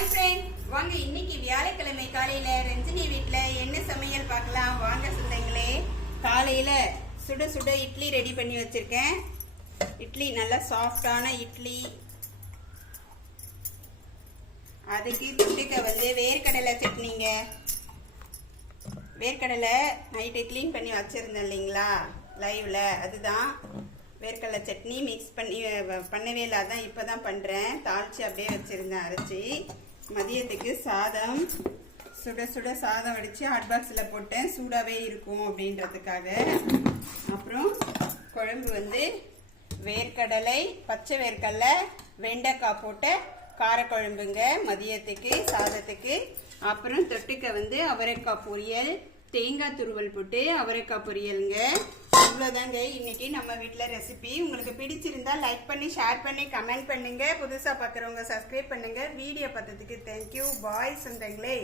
Hi friend, வாங்க இன்னைக்கு வியாழக்கிழமை காலையில ரஞ்சினி வீட்ல என்ன சமையல் பார்க்கலாம் வாங்க சொந்தங்களே. காலையில சுட சுட இட்லி ரெடி பண்ணி வச்சிருக்கேன். இட்லி நல்லா சாஃப்டான இட்லி. அதுக்கு தொட்டுக்க வேர்க்கடலை சட்னிங்க. வேர்க்கடலை நைட்டு க்ளீன் பண்ணி வச்சிருந்தேன் இல்லைங்களா லைவ்ல, அதுதான் வேர்க்கடலை சட்னி. மிக்ஸ் பண்ணவே இல்லை, அதான் இப்போ தான் பண்ணுறேன். தாளித்து அப்படியே வச்சுருந்தேன் அரைச்சி. மதியத்துக்கு சாதம், சுட சுட சாதம் வடித்து ஹாட் பாக்ஸில் போட்டேன், சூடாகவே இருக்கும் அப்படின்றதுக்காக. அப்புறம் குழம்பு வேர்க்கடலை, பச்சை வேர்க்கடலை, வெண்டைக்காய் போட்ட காரக்குழம்புங்க மதியத்துக்கு சாதத்துக்கு. அப்புறம் தொட்டுக்க அவரைக்காய் பொரியல், தேங்காய் துருவல் போட்டு அவரைக்காய் பொரியலுங்க. இவ்வளோதாங்க இன்னைக்கு நம்ம வீட்டில் ரெசிபி. உங்களுக்கு பிடிச்சிருந்தா லைக் பண்ணி, ஷேர் பண்ணி, கமெண்ட் பண்ணுங்க. புதுசாக பார்க்குறவங்க சப்ஸ்கிரைப் பண்ணுங்க. வீடியோ பார்த்ததுக்கு தேங்க்யூ. பாய் சொந்தங்களே.